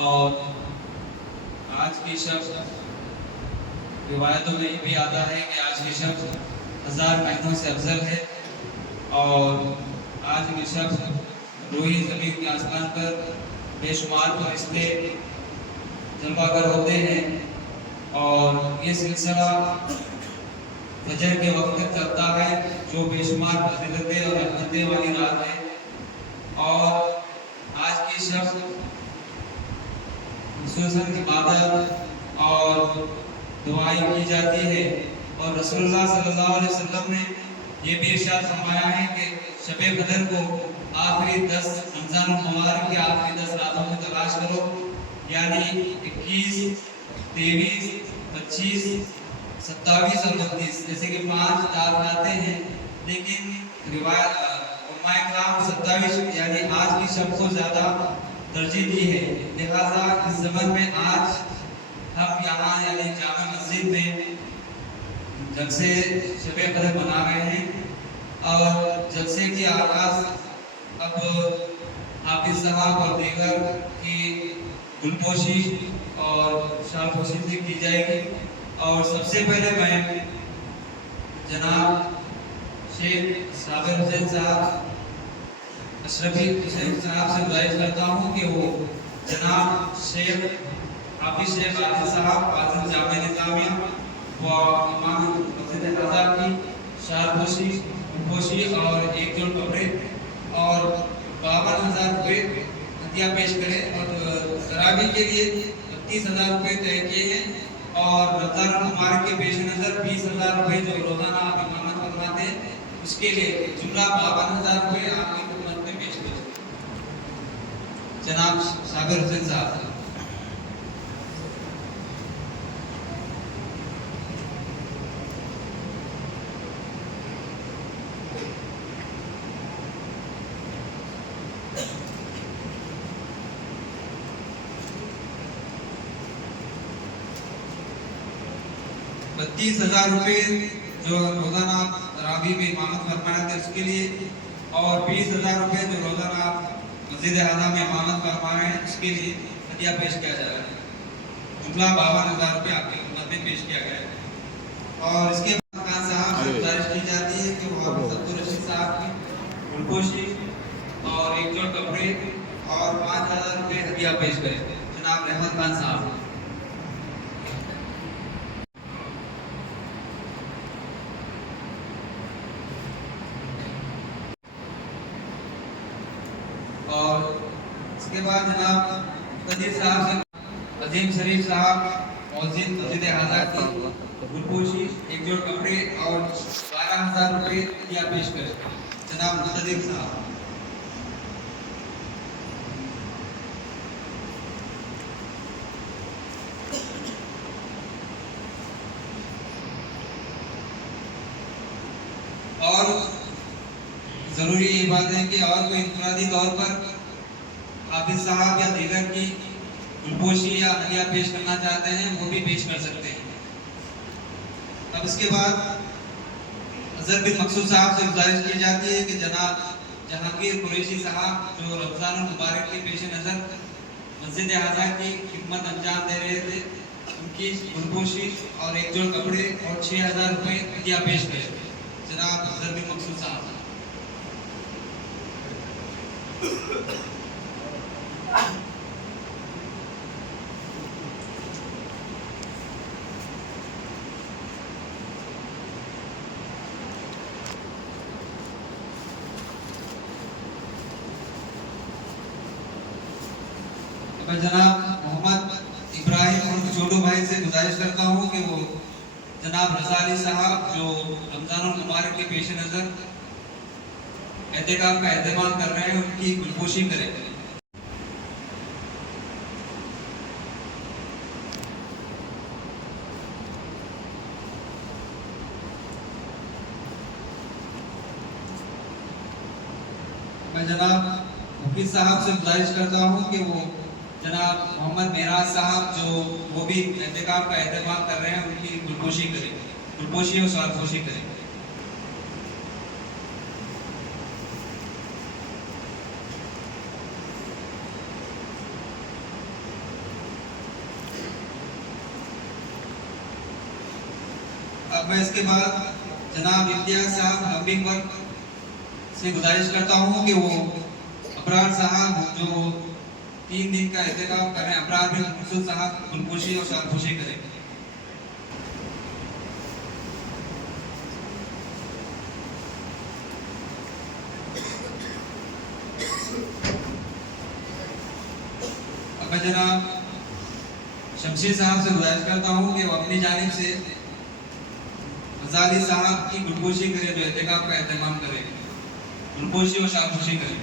और आज की शब्द रिवायतों में भी आता है कि आज की शब्द 1000 महीनों से अफजल है। और आज के शब्द रूही ज़मीन के आसमान पर बेशुमार फरिश्ते जलवागर होते हैं और ये सिलसिला फजर के वक्त तक चलता है, जो बेशुमार फजीलतें और रहमतें वाली रात है। और आज की शब्द खुसूसन इबादत और दुआएं की जाती है। और रसूलुल्लाह सल्लल्लाहु अलैहि वसल्लम ने ये भी इरशाद फरमाया है कि शब कदर को आखिरी 10 रमजान मुबारक के आखिरी 10 रातों में तलाश करो, यानी 21, 23, 25, 27 और 29, जैसे कि 5 रात आते हैं। लेकिन रिवायत उलमाए किराम 27 यानी आज की शब को ज़्यादा तरजीह दी है। लिहाजा इस ज़मन में आज हम यहाँ यानी जामा मस्जिद में जलसे शब कदर मना रहे हैं। और जलसे की आगाज़ अब हाफिज़ साहब और दीगर की गुलपोशी और शालपोशी से की जाएगी। और सबसे पहले मैं जनाब शेख साबिर हुसैन साहब अशरफी हुसैन साहब से गुजारिश करता हूँ कि वो जनाब शेख हाफिज़ शेख आदिल साहब आदिल जामे निज़ामिया व इमाम मस्जिद रज़ा की शालपोशी गुलपोशी और एक जोड़ कपड़े और 52,000 रुपये हदिया पेश करें। और तरावी के लिए 32,000 रुपये तय किए हैं। और रमज़ान मुबारक के पेश नज़र 20,000 रुपये जो रोज़ाना आप इमामत करवाते हैं उसके लिए जुमला 52,000 रुपये आपकी खिदमत में पेश करें। जनाब साबिर हुसैन साहब। ₹32,000 रुपये जो रोज़ाना तरावी में इमामत फरमाया थे उसके लिए, और 20,000 रुपये जो रोज़ाना आप मस्जिद आज़ा में इमामत फरमा रहे हैं उसके लिए हदिया पेश किया जा रहा है। जुमला 52,000 रुपये आपकी खिदमत में पेश किया गया है। और इसके बाद खान साहब से गुजारिश की जाती है कि वो हाफिज़ अब्दुल रशीद साहब की गुलपोशी और एक जोड़ कपड़े और 5,000 रुपये हदिया पेश करें। जनाब रहमत खान साहब। और इसके बाद जनाब कदीर साहब से अजीम शरीफ साहब मौजिद मस्जिद आज़ा की गुलपोशी एक जोड़ कपड़े और 12,000 रुपये हदिया पेश करें। जनाब कदीर साहब। और ज़रूरी ये बात है कि और कोई इनफरादी तौर पर हाफिज़ साहब या दीगर की गुलपोशी या हदिया पेश करना चाहते हैं वो भी पेश कर सकते हैं। अब इसके बाद अज़हर बिन मकसूद साहब से गुजारिश की जाती है कि जनाब जहांगीर कुरैशी साहब जो रमज़ान मुबारक के पेश नज़र मस्जिद आज़ा की खिदमत अंजाम दे रहे थे, उनकी गुलपोशी और एक जोड़ कपड़े और 6,000 रुपये हदिया पेश करें। जनाब अज़हर बिन मकसूद साहब। मैं जनाब मोहम्मद इब्राहिम और छोटू भाई से गुजारिश करता हूँ कि वो जनाब रज़ा अली साहब जो रमज़ान मुबारक के पेश नज़र एहतिकाफ का एहतमाम कर रहे हैं उनकी गुलपोशी करें। मैं जनाब मुफीद साहब से गुजारिश करता हूँ कि वो जनाब मोहम्मद मेराज साहब जो वो भी एहतिकाफ का एहतमाम कर रहे हैं उनकी गुलपोशी करें, गुलपोशी और शालपोशी करें। अब मैं इसके बाद जनाब इम्तियाज साहब लंबिंग वर्क से गुजारिश करता हूँ कि वो अबरार साहब जो 3 दिन का एहतकाम कर रहे हैं, अबरार बिन मंसूर साहब गुलपोशी और शालपोशी करें। अब मैं जनाब शमशीर साहब से गुजारिश करता हूँ कि वो अपनी जानिब से गजाली साहब की गुलपोशी करें, जो एहतिकाफ का एहतमाम करें, गुलपोशी और शालपोशी करें।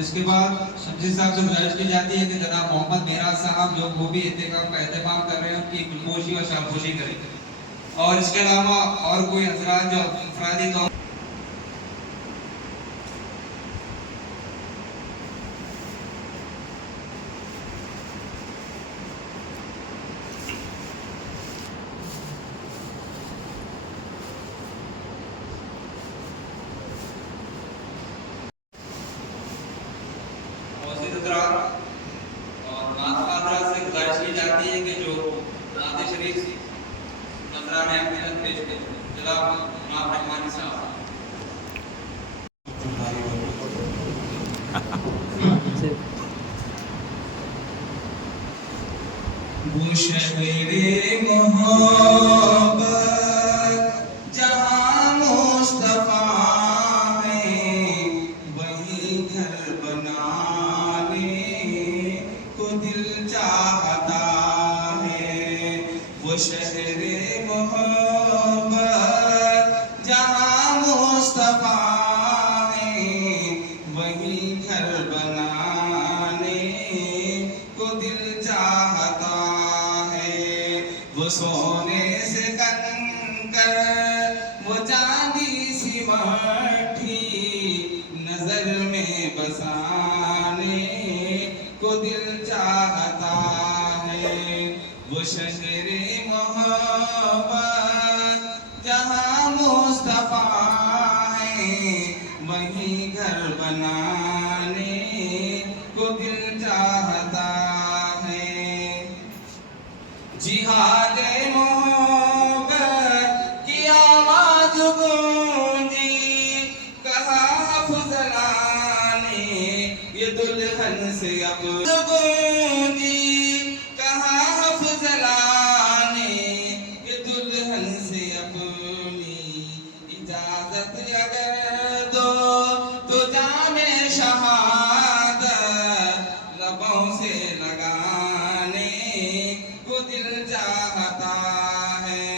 इसके बाद शमशीर साहब से गुजारिश की जाती है कि जनाब मोहम्मद मेराज साहब जो वो भी एहतिकाम का एहतमाम कर रहे हैं, उनकी गुलपोशी और शालपोशी करें। और इसके अलावा और कोई हजरात जो अफरादी तौर और नात से गुजारिश की जाती है कि जो नात शरीफ नजराने अकीदत पेश करें। जनाब नाब रहमानी साहब। वो शहरे मोहब्बत जहाँ मुस्तफा है, वही घर बनाने को दिल चाहता है। वो शहरे मोहब्बत जहाँ मुस्तफा है, वही घर बनाने को दिल चाहता है। वो सोने से कंकर, वो चांदी सी मट्टी नजर में बसाने को दिल चाहता है। वो शहरे मोहब्बत जहाँ मुस्तफा है, वही घर बनाने को दिल चाहता है। जिहादे मोहब्बत की आवाज गूंजी, कहा अफजला ने ये दुल्हन से अब गूंजी, कहा अफजला ने ये दुल्हन से अपनी इजाजत अगर दो तो जामे शहादत लबों से लगाने को दिल चाहता है।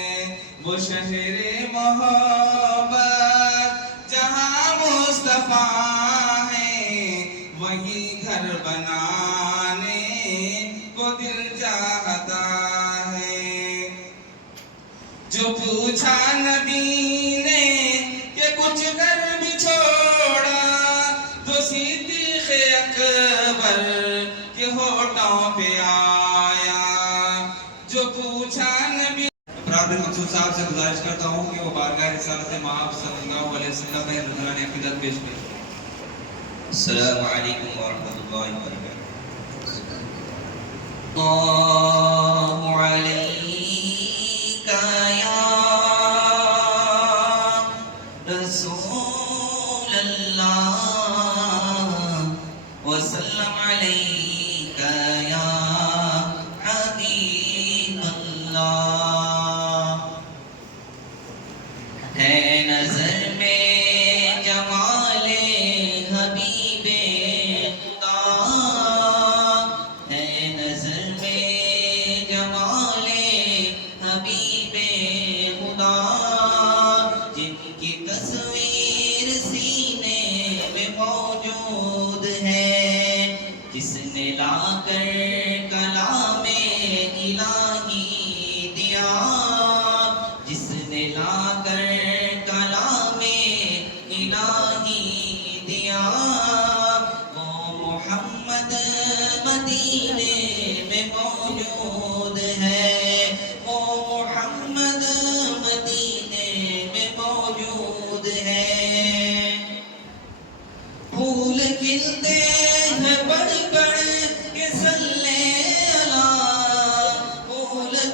वो शहरे मोहब्बत जहाँ मुस्तफा है, वही घर बनाने को दिल चाहता है। जो पूछा नबी ने कि कुछ कर भी छोड़ा, तो सिद्दीक़ अकबर के होठों पे आया। जो पूछा नबी अबरार बिन मंसूर साहब से गुजारिश करता हूँ कि वो बारगाह रिसालत माब सल्लल्लाहु अलैहि वसल्लम में नजराने अक़ीदत पेश करें। अस्सलामु अलैकुम व रहमतुल्लाहि व बरकातुहू। नजर में जमाले हबीबे खुदा है, नजर में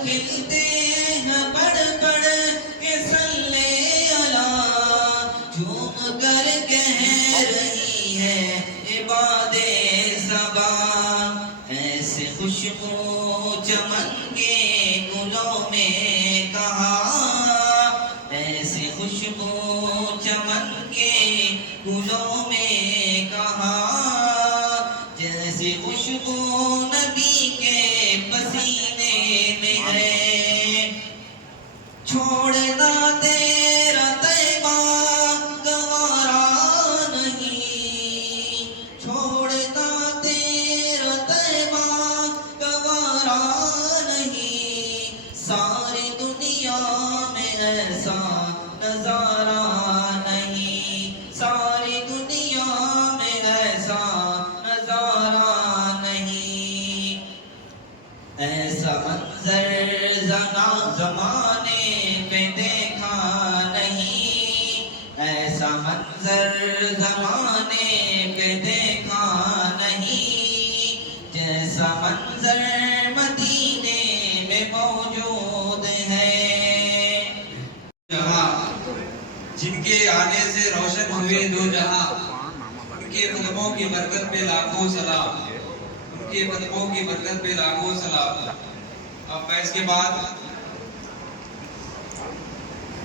खिलते हैं पढ़ पढ़ के सल्ले अला, झूम कर कह रही है इबादे सबा। ऐसे खुशबू चमन के गुलों में कहाँ, ऐसे खुशबू चमन के गुलों में कहाँ, जैसे खुशबू नबी के पसीने में है। छोड़ना तेरा तैबा गवारा नहीं, छोड़ना तेरा तैबा गवारा नहीं, सारी दुनिया में ऐसा नजारा नहीं, सारी दुनिया में ऐसा नजारा नहीं। ऐसा मंजर ज़माने पे देखा नहीं, ऐसा मंजर ज़माने पे देखा नहीं, जैसा मंजर मदीने में मौजूद है। जहां जिनके आने से रोशन हुए दो जहां, उनके कदमों की बरकत पे लाखों सलाम, उनके कदमों की बरकत पे लाखों सलाम। अब मैं इसके बाद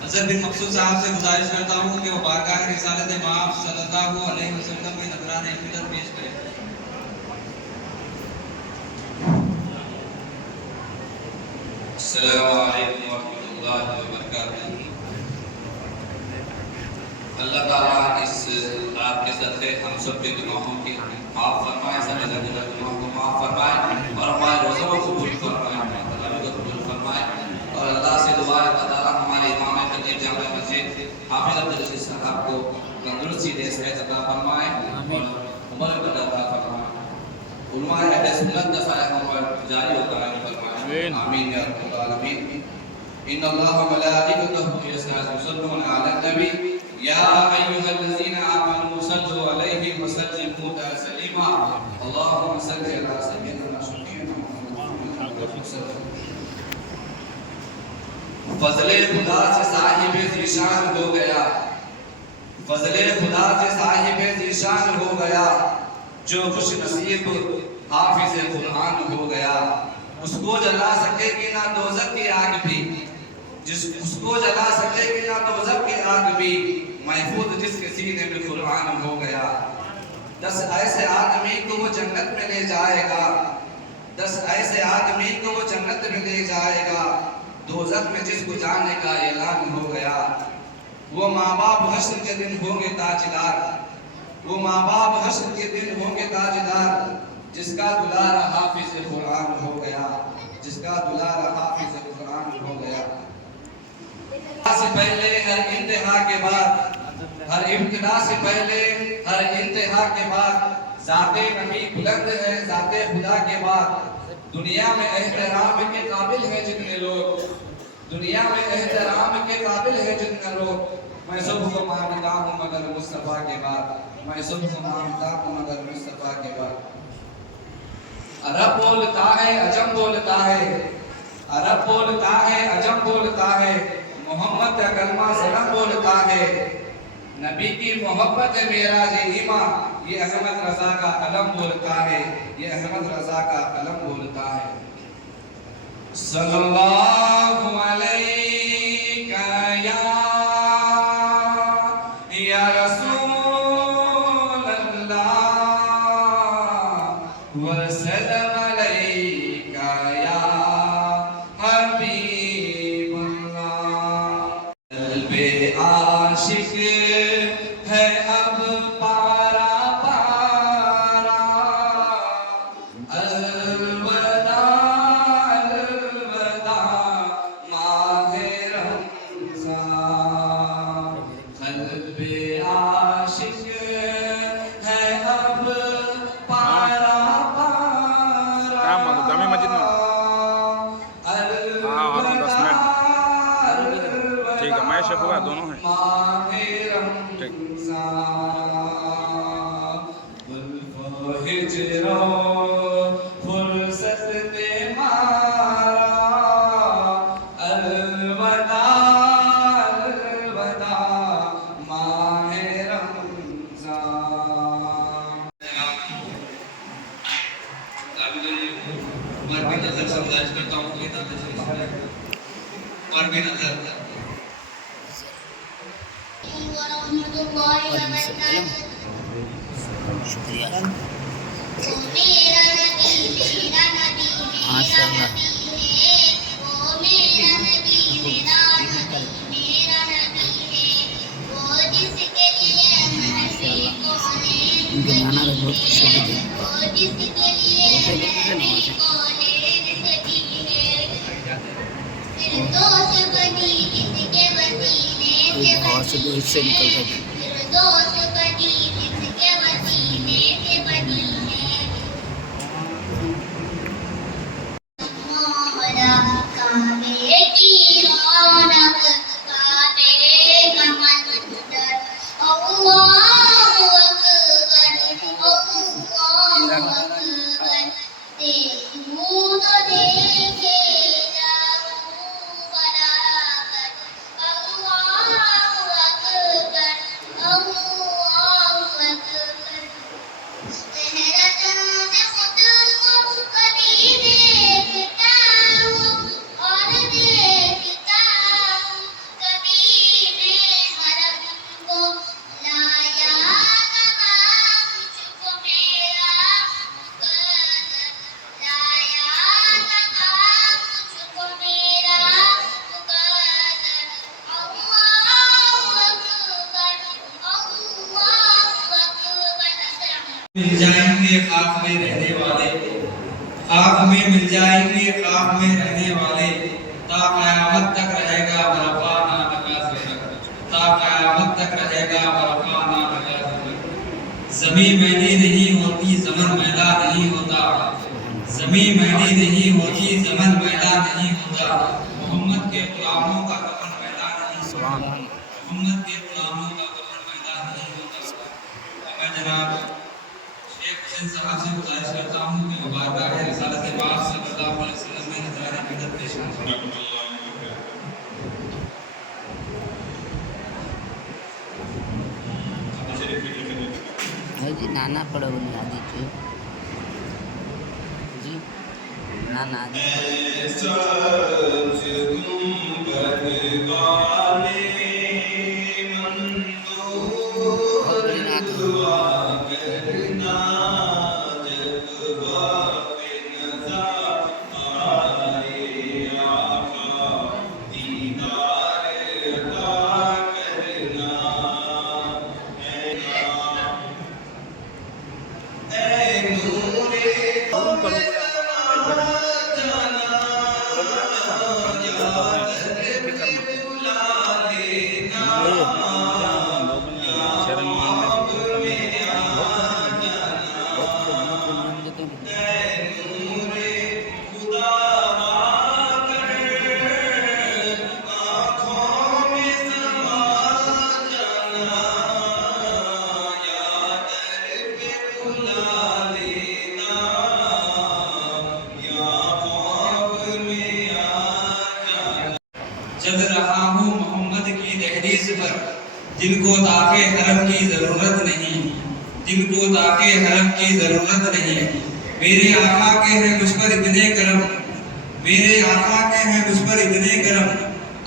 अजहर बिन मकसूद साहब से गुजारिश करता हूँ कि वो बारगाह रिसालत माफ सल्लल्लाहु अलैहि वसल्लम में नजराने अक़ीदत पेश करें। अस्सलामु अलैकुम वरहमतुल्लाहि वबरकातुहू। अल्लाह ताला इस रात के सदक़े हम सब के गुनाहों की माफ़ फरमाए, सब गुनाहों को माफ़ फरमाए और हमारे रोज़ों को कबूल फरमाए, तरावी को कबूल फरमाए। और अल्लाह से दुआ है अल्लाह ताला हमारे इमाम खतीब जामे मस्जिद हाफिज़ अब्दुल अज़ीज़ साहब को तंदुरुस्ती दे, सेहत अता फरमाए और उम्र अता फरमाए। उलमाए अहले सुन्नत का साया हम पर जारी और कायम फरमाए। आमीन या रब्बल आलमीन। इन्नल्लाह व मलाइकतहु यसल्लूना अलन नबी या अय्युहल्लज़ीना आमनू सल्लु अलैहि व सल्लिमू तस्लीमा। अल्लाहुम्मा सल्लि अला सय्यिदिना मुहम्मद। फज़ले खुदा से साहिबे ज़ीशान हो गया, फज़ले खुदा से साहिबे ज़ीशान हो गया, जो खुश नसीब हाफिज़े कुरान हो गया। उसको जला सकेगी ना दोज़ख की आग भी, उसको जला सकेगी ना दोज़ख की आग भी, महफूज जिसके सीने में कुरान हो गया। 10 ऐसे आदमी को वो जन्नत में ले जाएगा, 10 ऐसे आदमी को वो जन्नत में ले जाएगा, दोज़ख में जिसको जाने का ऐलान हो गया। वो माँ बाप हश्र के दिन होंगे ताजदार, वो माँ बाप हश्र के दिन होंगे ताजदार, जिसका दुलारा हाफिज़ कुरान हो गया, जिसका दुलारा हाफिज़ कुरान हो गया। से पहले हर इंतहा के बाद, हर इब्तिदा से पहले हर इंतहा के बाद, ज़ाते नबी बुलंद है ज़ाते खुदा के बाद। दुनिया में एहतराम के काबिल है जितने लोग, दुनिया में एहतराम के काबिल है जितने लोग, मैं सबको मानता हूँ मगर मुस्तफ़ा के बाद, मैं सबको मानता हूँ मगर मुस्तफ़ा के बाद। अरब बोलता है अजम बोलता है, अरब बोलता है अजम बोलता है, मोहम्मद का कलमा सनम बोलता है। नबी की मोहब्बत है मेरा ईमा, ये अहमद रज़ा का कलम बोलता है, ये अहमद रज़ा का कलम बोलता है। सल्लल्लाहु अलैका या रसूल अल्लाह व सल्लम अलैका या हबीब अल्लाह। क़ल्बे आशिक है अब पारा पारा, अलविदा अलविदा माहे रमज़ान। क़ल्बे आशिक है अब पारा पारा, जामे मस्जिद में हाँ 10 मिनट ठीक है। मैं शेफ हुआ दोनों हैं ठीक। फुर्सत दे मारा पर भी नजर शुक्रिया। उनके नाना लोग बहुत खुश हो गए और से दो हिस्से निकल गए। मिल जाएंगे खाक में रहने वाले, खाक में मिल जाएंगे खाक में रहने वाले, ता क़यामत तक रहेगा बरपा ना नकाज़, ता क़यामत तक रहेगा बरपा ना नकाज़। ज़मीं मैली नहीं होती ज़मन मैला नहीं होता, ज़मीं मैली नहीं होती ज़मन मैला नहीं होता। मोहम्मद के गुलामों का कफन मैला नहीं होता, मोहम्मद के गुलामों का कफन मैला नहीं होता। मैं जनाब साहब से गुजारिश करता हूँ कि मुबारक है रिसालत पाक सल्लल्लाहु अलैहि वसल्लम में नज़राने अक़ीदत पेश करें जी। नाना पड़ो आदि जी, नाना चल रहा हूँ मोहम्मद की दहलीज पर, जिनको ताक़े हरम की ज़रूरत नहीं, जिनको ताक़े हरम की ज़रूरत नहीं। मेरे आका के हैं मुझ पर इतने करम, मेरे आका के हैं मुझ पर इतने करम,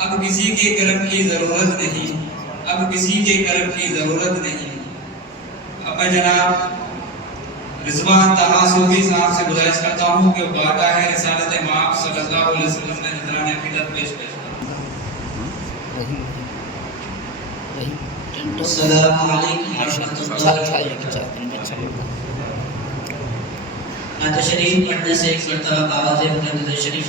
अब किसी के करम की ज़रूरत नहीं, अब किसी के करम की ज़रूरत नहीं। अब मैं जनाब रिजवान तहा सूफी साहब से गुजारिश करता हूँ कि वादा है रिसालत माब सल्लल्लाहु अलैहि वसल्लम में नज़राने अक़ीदत पेश करें। अस्सलामु अलैकुम वरहमतुल्लाहि मैं तशरीफ पढ़ने से एक मरतबा आवाज़ अपने शरीफ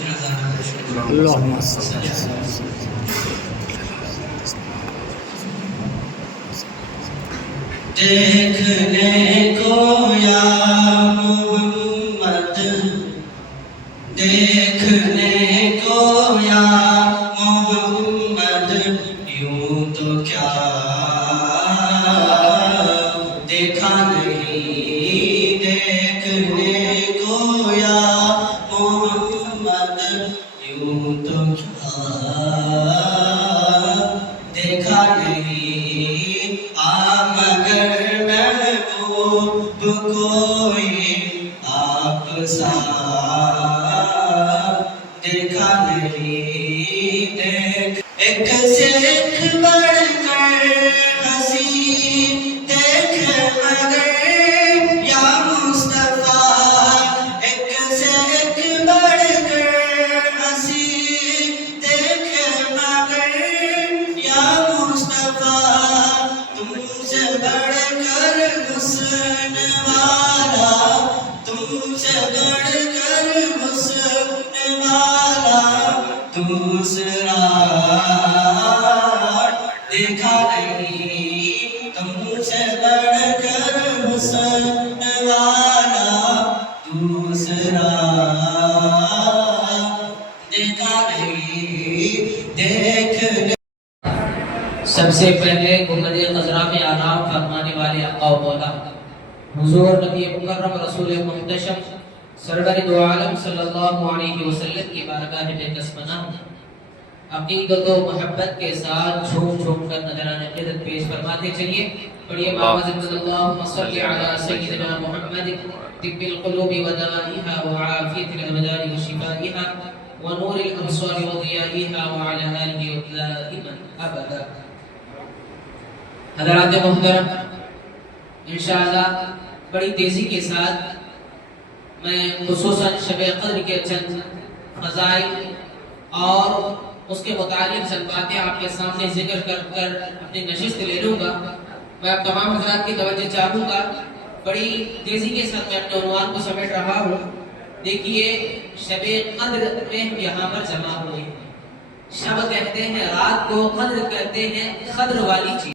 देखने को या मोहम्मद, देखने को या मोहम्मद, यूं तो क्या देखा नहीं, देखने को या मोहम्मद, यूं तो क्या देखा नहीं। मगर महबूब कोई आप सा देखा नहीं, देख एक से एक बढ़कर हंसी देख मगर या मुस्तफा एक से एक बढ़कर हंसी देख मगर या मुस्तफा तुमसे बढ़कर हुस्न वाला तुमसे बढ़कर हुस्न वाला दूसरा देखा नहीं तुमसे बढ़कर हुस्न वाला दूसरा देखा नहीं देख। सबसे पहले गुंबद खज़रा में आराम फरमाने वाले आका व मौला हुजूर नबी मुकर्रम रसूल मुहतशम सरवर दो आलम सल्लल्लाहु अलैहि वसल्लम की बारगाह में कसमना अकीदत व मोहब्बत के साथ झूम झूम कर नजराने इज़्ज़त पेश फरमाते चलिए। पढ़िए अल्लाहुम्मा सल्लि अला सय्यिदिना मुहम्मद तिब्बिल क़ुलूबि व दवाइहा व आफियतिल अबदानि व शिफाइहा व नूरिल अबसारि व ज़ियाइहा व अला आलिहि व दाइमन अबदा। हज़रात मोहतरम इंशाअल्लाह बड़ी तेजी के साथ मैं खुसूसन शब क़द्र के चंद फ़ज़ाइल और उसके मुतालिक चंद बातें आपके सामने जिक्र कर अपनी नशिस्त ले लूँगा। मैं आप तमाम हज़रात की तवज्जो चाहूँगा। बड़ी तेजी के साथ मैं अपने उन्वान को समेट रहा हूँ। देखिए शब क़द्र में हम यहाँ पर जमा हुए हैं। शब कहते हैं रात को, क़द्र कहते हैं क़द्र वाली चीज़।